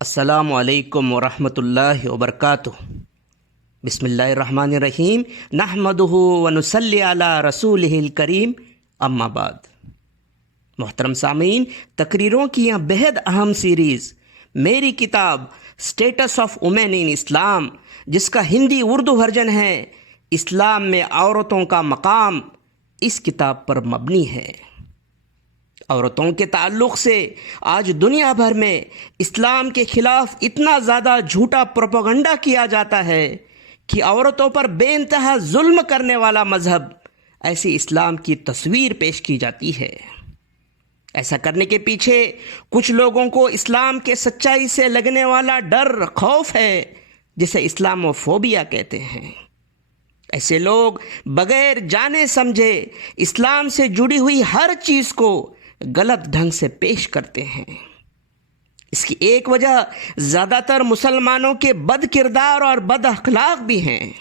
السلام علیکم ورحمۃ اللہ وبرکاتہ۔ بسم اللہ الرحمن الرحیم، نحمدہ ونصلی علی رسولہ الکریم، اما بعد۔ محترم سامعین، تقریروں کی یہ بہت اہم سیریز میری کتاب اسٹیٹس آف وومین ان اسلام، جس کا ہندی اردو ورژن ہے اسلام میں عورتوں کا مقام، اس کتاب پر مبنی ہے۔ عورتوں کے تعلق سے آج دنیا بھر میں اسلام کے خلاف اتنا زیادہ جھوٹا پروپیگنڈا کیا جاتا ہے کہ عورتوں پر بے انتہا ظلم کرنے والا مذہب ایسی اسلام کی تصویر پیش کی جاتی ہے۔ ایسا کرنے کے پیچھے کچھ لوگوں کو اسلام کے سچائی سے لگنے والا ڈر، خوف ہے، جسے اسلامو فوبیا کہتے ہیں۔ ایسے لوگ بغیر جانے سمجھے اسلام سے جڑی ہوئی ہر چیز کو غلط ڈھنگ سے پیش کرتے ہیں۔ اس کی ایک وجہ زیادہ تر مسلمانوں کے بد کردار اور بد اخلاق بھی ہیں۔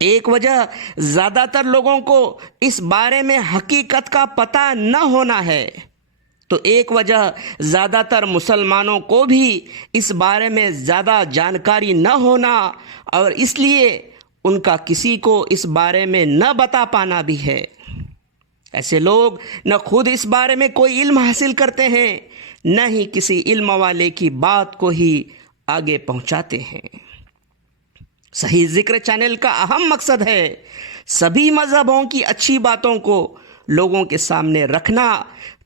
ایک وجہ زیادہ تر لوگوں کو اس بارے میں حقیقت کا پتہ نہ ہونا ہے، تو ایک وجہ زیادہ تر مسلمانوں کو بھی اس بارے میں زیادہ جانکاری نہ ہونا اور اس لیے ان کا کسی کو اس بارے میں نہ بتا پانا بھی ہے۔ ایسے لوگ نہ خود اس بارے میں کوئی علم حاصل کرتے ہیں، نہ ہی کسی علم والے کی بات کو ہی آگے پہنچاتے ہیں۔ صحیح ذکر چینل کا اہم مقصد ہے سبھی مذہبوں کی اچھی باتوں کو لوگوں کے سامنے رکھنا،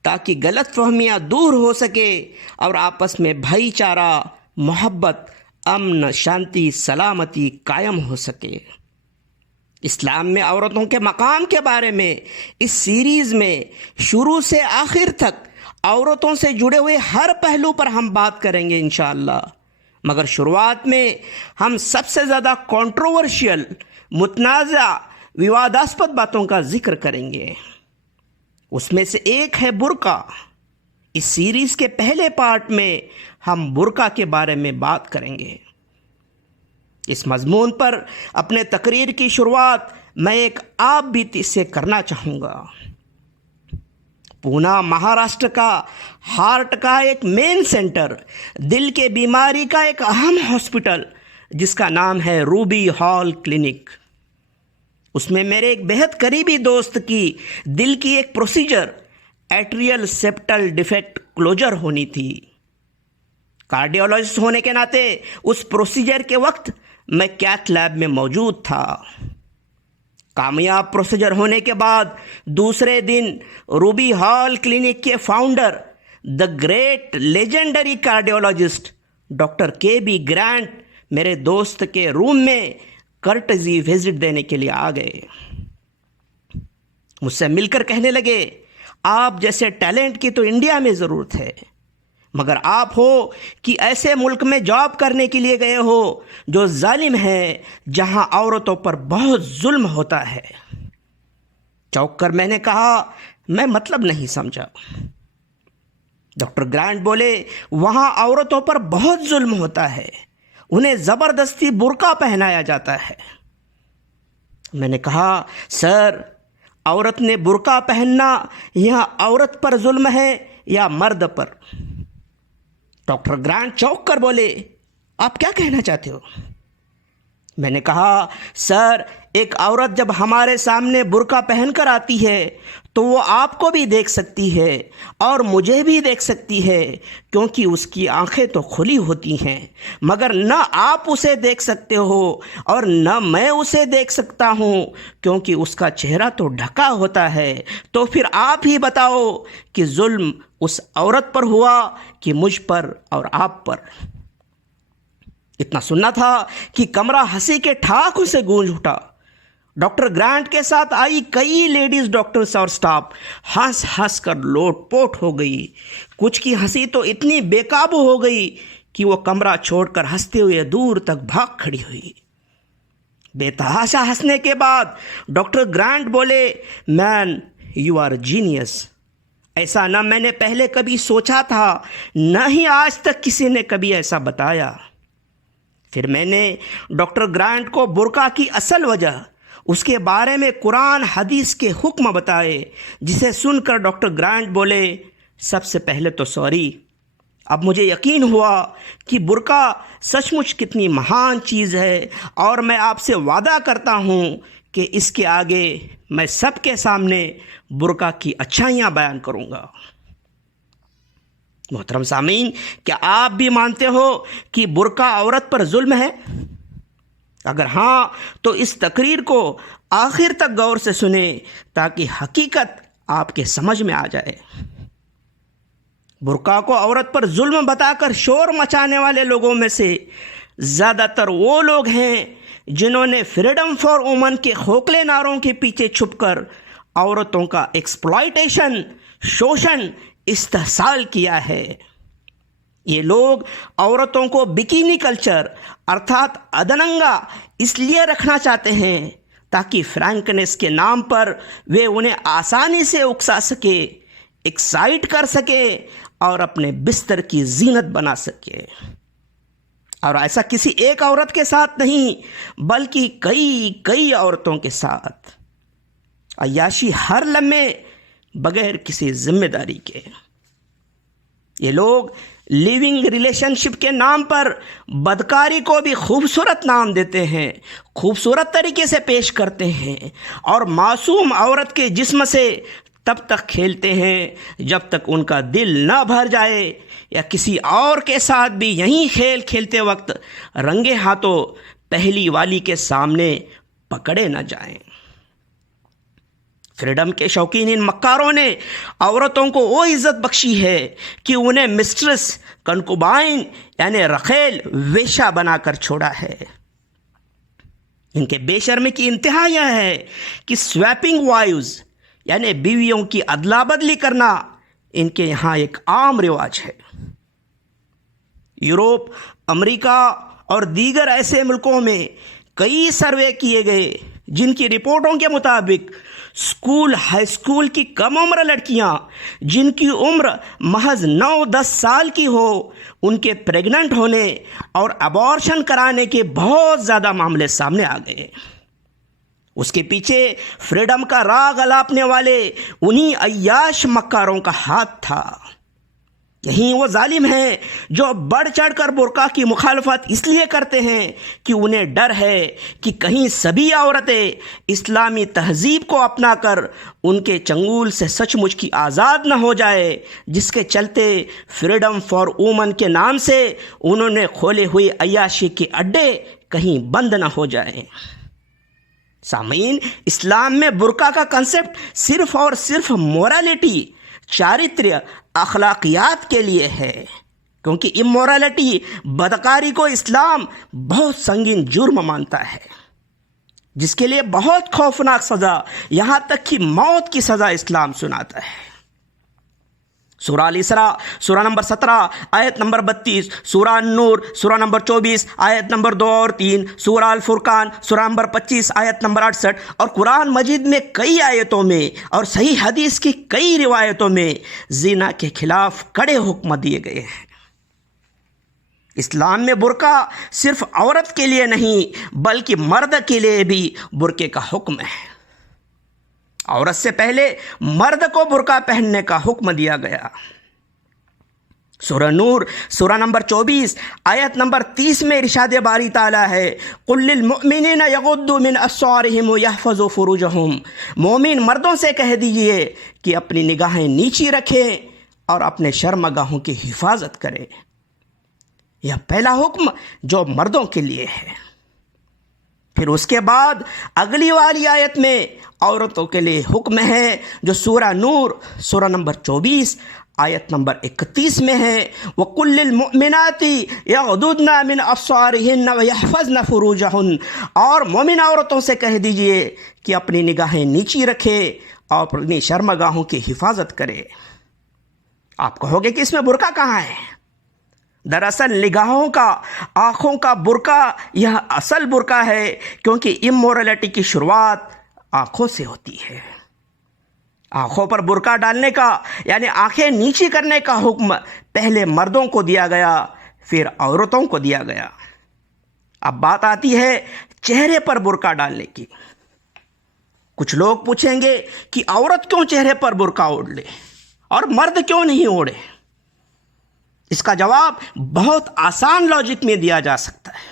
تاکہ غلط فہمیاں دور ہو سکے اور آپس میں بھائی چارہ، محبت، امن، شانتی، سلامتی قائم ہو سکے۔ اسلام میں عورتوں کے مقام کے بارے میں اس سیریز میں شروع سے آخر تک عورتوں سے جڑے ہوئے ہر پہلو پر ہم بات کریں گے انشاءاللہ، مگر شروعات میں ہم سب سے زیادہ کنٹروورشل، متنازع، وواداسپد باتوں کا ذکر کریں گے۔ اس میں سے ایک ہے برقع۔ اس سیریز کے پہلے پارٹ میں ہم برقع کے بارے میں بات کریں گے۔ اس مضمون پر اپنے تقریر کی شروعات میں ایک آپ بیتی سے کرنا چاہوں گا۔ پونا، مہاراشٹر کا ہارٹ کا ایک مین سینٹر، دل کے بیماری کا ایک اہم ہاسپٹل، جس کا نام ہے روبی ہال کلینک۔ اس میں میرے ایک بہت قریبی دوست کی دل کی ایک پروسیجر، ایٹریل سیپٹل ڈیفیکٹ کلوجر ہونی تھی۔ کارڈیولوجسٹ ہونے کے ناطے اس پروسیجر کے وقت میں کیتھ لیب میں موجود تھا۔ کامیاب پروسیجر ہونے کے بعد دوسرے دن روبی ہال کلینک کے founder, the great legendary cardiologist doctor کے بی گرانٹ میرے دوست کے روم میں کرٹزی وزٹ دینے کے لیے آ گئے۔ مجھ سے مل کر کہنے لگے، آپ جیسے ٹیلنٹ کی تو انڈیا میں ضرورت ہے، مگر آپ ہو کہ ایسے ملک میں جاب کرنے کے لیے گئے ہو جو ظالم ہے، جہاں عورتوں پر بہت ظلم ہوتا ہے۔ چونک کر میں نے کہا، میں مطلب نہیں سمجھا۔ ڈاکٹر گرانٹ بولے، وہاں عورتوں پر بہت ظلم ہوتا ہے، انہیں زبردستی برقع پہنایا جاتا ہے۔ میں نے کہا، سر، عورت نے برقع پہننا یہاں عورت پر ظلم ہے یا مرد پر؟ ڈاکٹر گرانٹ چونک کر بولے، آپ کیا کہنا چاہتے ہو؟ میں نے کہا، سر، ایک عورت جب ہمارے سامنے برقع پہن کر آتی ہے تو وہ آپ کو بھی دیکھ سکتی ہے اور مجھے بھی دیکھ سکتی ہے، کیونکہ اس کی آنکھیں تو کھلی ہوتی ہیں، مگر نہ آپ اسے دیکھ سکتے ہو اور نہ میں اسے دیکھ سکتا ہوں، کیونکہ اس کا چہرہ تو ڈھکا ہوتا ہے۔ تو پھر آپ ہی بتاؤ کہ ظلم اس عورت پر ہوا کہ مجھ پر اور آپ پر؟ اتنا سننا تھا کہ کمرہ ہنسی کے ٹھاکوں سے گونج اٹھا۔ ڈاکٹر گرانٹ کے ساتھ آئی کئی لیڈیز ڈاکٹرز اور سٹاف ہنس ہنس کر لوٹ پوٹ ہو گئی۔ کچھ کی ہنسی تو اتنی بے قابو ہو گئی کہ وہ کمرہ چھوڑ کر ہنستے ہوئے دور تک بھاگ کھڑی ہوئی۔ بے تحاشا ہنسنے کے بعد ڈاکٹر گرانٹ بولے، مین، یو آر جینیس۔ ایسا نہ میں نے پہلے کبھی سوچا تھا، نہ ہی آج تک کسی نے کبھی ایسا بتایا۔ پھر میں نے ڈاکٹر گرانٹ کو برقع کی اصل وجہ، اس کے بارے میں قرآن حدیث کے حکم بتائے، جسے سن کر ڈاکٹر گرانٹ بولے، سب سے پہلے تو سوری، اب مجھے یقین ہوا کہ برقع سچ مچ کتنی مہان چیز ہے، اور میں آپ سے وعدہ کرتا ہوں کہ اس کے آگے میں سب کے سامنے برقع کی اچھائیاں بیان کروں گا۔ محترم سامعین، کیا آپ بھی مانتے ہو کہ برقع عورت پر ظلم ہے؟ اگر ہاں تو اس تقریر کو آخر تک غور سے سنیں تاکہ حقیقت آپ کے سمجھ میں آ جائے۔ برقع کو عورت پر ظلم بتا کر شور مچانے والے لوگوں میں سے زیادہ تر وہ لوگ ہیں جنہوں نے فریڈم فار وومن کے کھوکھلے نعروں کے پیچھے چھپ کر عورتوں کا ایکسپلائٹیشن، شوشن، استحصال کیا ہے۔ یہ لوگ عورتوں کو بکینی کلچر ارتھات ادننگا اس لیے رکھنا چاہتے ہیں تاکہ فرینکنس کے نام پر وہ انہیں آسانی سے اکسا سکے، ایکسائٹ کر سکے اور اپنے بستر کی زینت بنا سکے۔ اور ایسا کسی ایک عورت کے ساتھ نہیں بلکہ کئی عورتوں کے ساتھ، عیاشی ہر لمحے بغیر کسی ذمہ داری کے۔ یہ لوگ لیونگ ریلیشن شپ کے نام پر بدکاری کو بھی خوبصورت نام دیتے ہیں، خوبصورت طریقے سے پیش کرتے ہیں، اور معصوم عورت کے جسم سے تب تک کھیلتے ہیں جب تک ان کا دل نہ بھر جائے، یا کسی اور کے ساتھ بھی یہی کھیل کھیلتے وقت رنگے ہاتھوں پہلی والی کے سامنے پکڑے نہ جائیں۔ فریڈم کے شوقین ان مکاروں نے عورتوں کو وہ عزت بخشی ہے کہ انہیں مسٹرس، کنکوبائن یعنی رخیل، ویشا بنا کر چھوڑا ہے۔ ان کے بے شرمی کی انتہا یہ ہے کہ سویپنگ وائیوز یعنی بیویوں کی ادلا بدلی کرنا ان کے یہاں ایک عام رواج ہے۔ یورپ، امریکہ اور دیگر ایسے ملکوں میں کئی سروے کیے گئے جن کی رپورٹوں کے مطابق اسکول، ہائی اسکول کی کم عمر لڑکیاں جن کی عمر محض 9-10 سال کی ہو، ان کے پریگننٹ ہونے اور ابارشن کرانے کے بہت زیادہ معاملے سامنے آ گئے۔ اس کے پیچھے فریڈم کا راگ الاپنے والے انہی عیاش مکاروں کا ہاتھ تھا۔ یہی وہ ظالم ہیں جو بڑھ چڑھ کر برقع کی مخالفت اس لیے کرتے ہیں کہ انہیں ڈر ہے کہ کہیں سبھی عورتیں اسلامی تہذیب کو اپنا کر ان کے چنگول سے سچ مچ کی آزاد نہ ہو جائے، جس کے چلتے فریڈم فار وومن کے نام سے انہوں نے کھولے ہوئے عیاشی کے اڈے کہیں بند نہ ہو جائیں۔ سامعین، اسلام میں برقع کا کنسپٹ صرف اور صرف مورالٹی، چارتریہ، اخلاقیات کے لیے ہے، کیونکہ امورالٹی، بدکاری کو اسلام بہت سنگین جرم مانتا ہے، جس کے لیے بہت خوفناک سزا، یہاں تک کہ موت کی سزا اسلام سناتا ہے۔ سورہ الاسراء سورہ نمبر 17 آیت نمبر 32، سورہ النور سورہ نمبر 24 آیت نمبر 2 اور 3، سورہ الفرقان سورہ نمبر 25 آیت نمبر 68، اور قرآن مجید میں کئی آیتوں میں اور صحیح حدیث کی کئی روایتوں میں زنا کے خلاف کڑے حکم دیے گئے ہیں۔ اسلام میں برقع صرف عورت کے لیے نہیں بلکہ مرد کے لیے بھی برقعے کا حکم ہے۔ عورت سے پہلے مرد کو برقع پہننے کا حکم دیا گیا۔ سورہ نور سورہ نمبر 24 آیت نمبر 30 میں ارشاد باری تعالیٰ ہے، قُلْ لِلْمُؤْمِنِينَ يَغُضُّوا مِنْ أَبْصَارِهِمْ وَيَحْفَظُوا فُرُوجَهُمْ، مومن مردوں سے کہہ دیجئے کہ اپنی نگاہیں نیچی رکھیں اور اپنے شرمگاہوں کی حفاظت کریں۔ یہ پہلا حکم جو مردوں کے لیے ہے۔ پھر اس کے بعد اگلی والی آیت میں عورتوں کے لیے حکم ہے جو سورہ نور سورہ نمبر 24 آیت نمبر 31 میں ہے، وَقُلْ لِلْمُؤْمِنَاتِ يَغْضُضْنَ مِنْ أَبْصَارِهِنَّ وَيَحْفَظْنَ فُرُوجَهُنَّ، اور مومن عورتوں سے کہہ دیجئے کہ اپنی نگاہیں نیچی رکھے اور اپنی شرمگاہوں کی حفاظت کرے۔ آپ کہو گے کہ اس میں برقع کہاں ہے؟ دراصل نگاہوں کا، آنکھوں کا برقع یہ اصل برقع ہے، کیونکہ امورالٹی کی شروعات آنکھوں سے ہوتی ہے۔ آنکھوں پر برقع ڈالنے کا یعنی آنکھیں نیچی کرنے کا حکم پہلے مردوں کو دیا گیا، پھر عورتوں کو دیا گیا۔ اب بات آتی ہے چہرے پر برقع ڈالنے کی۔ کچھ لوگ پوچھیں گے کہ عورت کیوں چہرے پر برقع اوڑھ لے اور مرد کیوں نہیں اوڑھے؟ اس کا جواب بہت آسان لاجک میں دیا جا سکتا ہے۔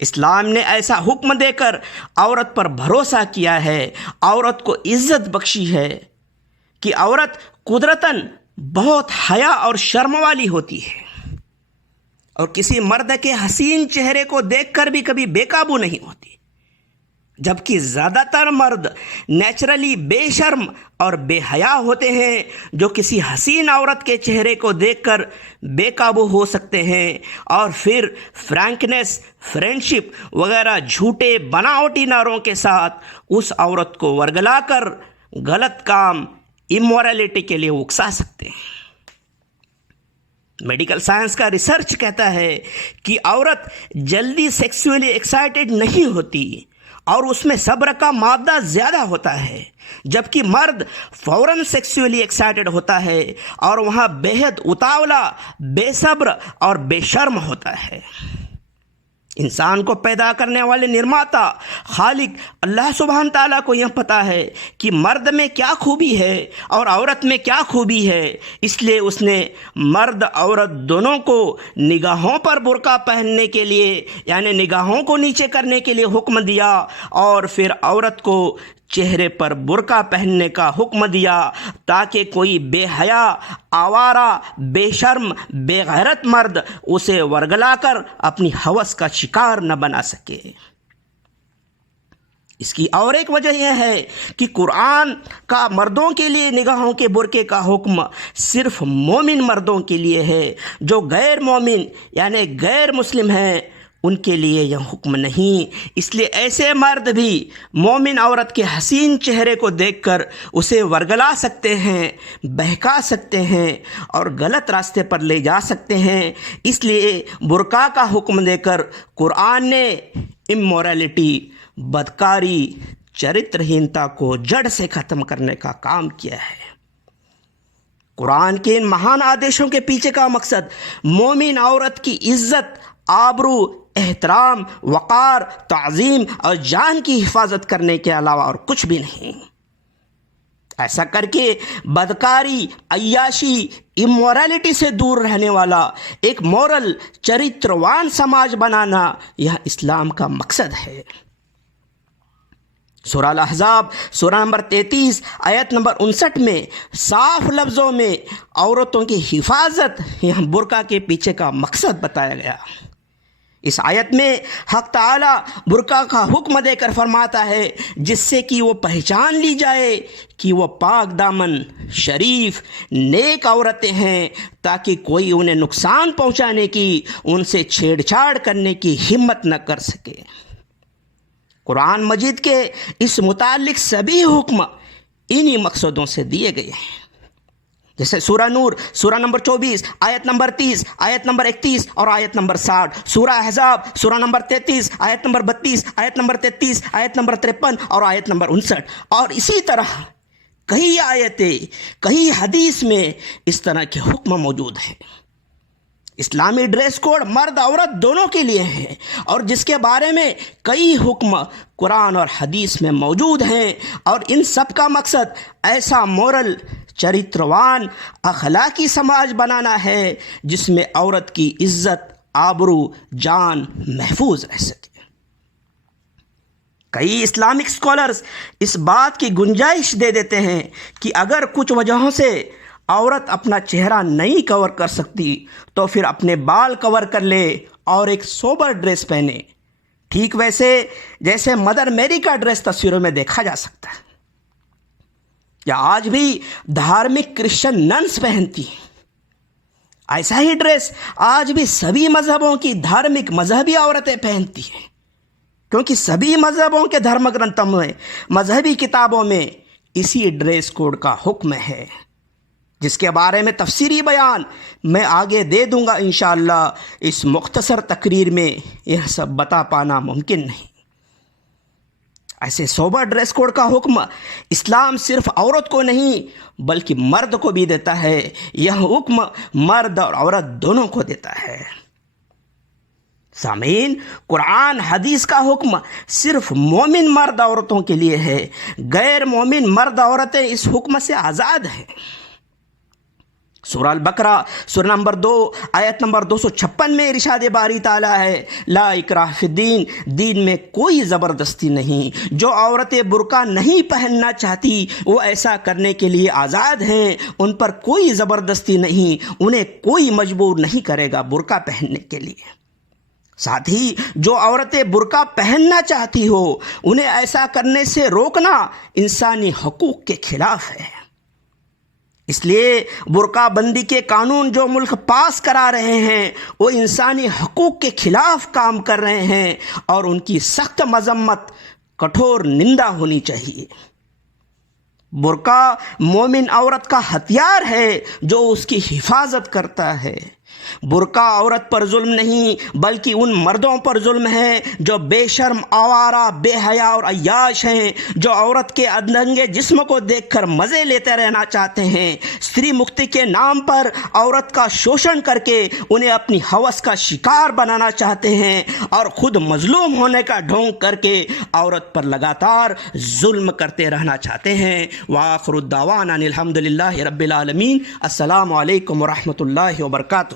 اسلام نے ایسا حکم دے کر عورت پر بھروسہ کیا ہے، عورت کو عزت بخشی ہے کہ عورت قدرتاً بہت حیا اور شرم والی ہوتی ہے اور کسی مرد کے حسین چہرے کو دیکھ کر بھی کبھی بے قابو نہیں ہوتی، جبکہ زیادہ تر مرد نیچرلی بے شرم اور بے حیا ہوتے ہیں جو کسی حسین عورت کے چہرے کو دیکھ کر بے قابو ہو سکتے ہیں اور پھر فرینکنس، فرینڈشپ وغیرہ جھوٹے بناوٹی نعروں کے ساتھ اس عورت کو ورگلا کر غلط کام، امورالٹی کے لیے اکسا سکتے ہیں۔ میڈیکل سائنس کا ریسرچ کہتا ہے کہ عورت جلدی سیکسولی ایکسائٹڈ نہیں ہوتی اور اس میں صبر کا مادہ زیادہ ہوتا ہے، جبکہ مرد فوراً سیکسولی ایکسائٹڈ ہوتا ہے اور وہاں بےحد اتاولا، بے صبر اور بے شرم ہوتا ہے۔ انسان کو پیدا کرنے والے نرماتا خالق اللہ سبحانہ تعالیٰ کو یہ پتہ ہے کہ مرد میں کیا خوبی ہے اور عورت میں کیا خوبی ہے، اس لیے اس نے مرد عورت دونوں کو نگاہوں پر برقع پہننے کے لیے، یعنی نگاہوں کو نیچے کرنے کے لیے حکم دیا اور پھر عورت کو چہرے پر برقع پہننے کا حکم دیا تاکہ کوئی بے حیا، آوارہ، بے شرم، بے غیرت مرد اسے ورگلا کر اپنی ہوس کا شکار نہ بنا سکے۔ اس کی اور ایک وجہ یہ ہے کہ قرآن کا مردوں کے لیے نگاہوں کے برقعے کا حکم صرف مومن مردوں کے لیے ہے، جو غیر مومن یعنی غیر مسلم ہیں ان کے لیے یہ حکم نہیں۔ اس لیے ایسے مرد بھی مومن عورت کے حسین چہرے کو دیکھ کر اسے ورگلا سکتے ہیں، بہکا سکتے ہیں اور غلط راستے پر لے جا سکتے ہیں۔ اس لیے برقع کا حکم دے کر قرآن نے امورالٹی، بدکاری، چرترہینتا کو جڑ سے ختم کرنے کا کام کیا ہے۔ قرآن کے ان مہان آدیشوں کے پیچھے کا مقصد مومن عورت کی عزت، آبرو، احترام، وقار، تعظیم اور جان کی حفاظت کرنے کے علاوہ اور کچھ بھی نہیں۔ ایسا کر کے بدکاری، عیاشی، امورالٹی سے دور رہنے والا ایک مورل، چرتروان سماج بنانا یہ اسلام کا مقصد ہے۔ سورہ الاحزاب سورہ نمبر 33 آیت نمبر 59 میں صاف لفظوں میں عورتوں کی حفاظت یہاں برقع کے پیچھے کا مقصد بتایا گیا۔ اس آیت میں حق تعالیٰ برقع کا حکم دے کر فرماتا ہے جس سے کہ وہ پہچان لی جائے کہ وہ پاک دامن، شریف، نیک عورتیں ہیں، تاکہ کوئی انہیں نقصان پہنچانے کی، ان سے چھیڑ چھاڑ کرنے کی ہمت نہ کر سکے۔ قرآن مجید کے اس متعلق سبھی حکم انہی مقصدوں سے دیے گئے ہیں، جیسے سورہ نور سورہ نمبر 24 آیت نمبر 30، آیت نمبر 31 اور آیت نمبر 60، سورہ احزاب سورہ نمبر 33 آیت نمبر 32، آیت نمبر 33، آیت نمبر 53 اور آیت نمبر 59، اور اسی طرح کئی آیتیں، کئی حدیث میں اس طرح کے حکم موجود ہیں۔ اسلامی ڈریس کوڈ مرد عورت دونوں کے لیے ہیں اور جس کے بارے میں کئی حکم قرآن اور حدیث میں موجود ہیں، اور ان سب کا مقصد ایسا مورل، چرتروان، اخلاقی سماج بنانا ہے جس میں عورت کی عزت، آبرو، جان محفوظ رہ سکے۔ کئی اسلامک اسکالرز اس بات کی گنجائش دے دیتے ہیں کہ اگر کچھ وجہوں سے عورت اپنا چہرہ نہیں کور کر سکتی تو پھر اپنے بال کور کر لے اور ایک سوبر ڈریس پہنے، ٹھیک ویسے جیسے مدر میری کا ڈریس تصویروں میں دیکھا جا سکتا ہے، یا آج بھی دھارمک کرسچن ننس پہنتی ہیں۔ ایسا ہی ڈریس آج بھی سبھی مذہبوں کی دھارمک مذہبی عورتیں پہنتی ہیں، کیونکہ سبھی مذہبوں کے دھرم گرنتھوں میں، مذہبی کتابوں میں اسی ڈریس کوڈ کا حکم ہے، جس کے بارے میں تفصیلی بیان میں آگے دے دوں گا انشاءاللہ۔ اس مختصر تقریر میں یہ سب بتا پانا ممکن نہیں۔ ایسے سوبر ڈریس کوڈ کا حکم اسلام صرف عورت کو نہیں بلکہ مرد کو بھی دیتا ہے۔ یہ حکم مرد اور عورت دونوں کو دیتا ہے۔ سامعین، قرآن حدیث کا حکم صرف مومن مرد عورتوں کے لیے ہے، غیر مومن مرد عورتیں اس حکم سے آزاد ہیں۔ سورہ البقرہ سورہ نمبر 2 آیت نمبر 256 میں ارشاد باری تعالیٰ ہے لا اکراہ فی الدین، دین میں کوئی زبردستی نہیں، جو عورتیں برقع نہیں پہننا چاہتی وہ ایسا کرنے کے لیے آزاد ہیں، ان پر کوئی زبردستی نہیں، انہیں کوئی مجبور نہیں کرے گا برقع پہننے کے لیے۔ ساتھ ہی جو عورتیں برقع پہننا چاہتی ہو انہیں ایسا کرنے سے روکنا انسانی حقوق کے خلاف ہے۔ اس لیے برقع بندی کے قانون جو ملک پاس کرا رہے ہیں وہ انسانی حقوق کے خلاف کام کر رہے ہیں اور ان کی سخت مذمت، کٹھور نندا ہونی چاہیے۔ برقع مومن عورت کا ہتھیار ہے جو اس کی حفاظت کرتا ہے۔ برقع عورت پر ظلم نہیں بلکہ ان مردوں پر ظلم ہے جو بے شرم، آوارہ، بے حیا اور عیاش ہیں، جو عورت کے ننگے جسم کو دیکھ کر مزے لیتے رہنا چاہتے ہیں، استری مکتی کے نام پر عورت کا شوشن کر کے انہیں اپنی ہوس کا شکار بنانا چاہتے ہیں اور خود مظلوم ہونے کا ڈھونگ کر کے عورت پر لگاتار ظلم کرتے رہنا چاہتے ہیں۔ وآخر الدعوانا ان الحمد للہ رب العالمین۔ السلام علیکم ورحمۃ اللہ وبرکاتہ۔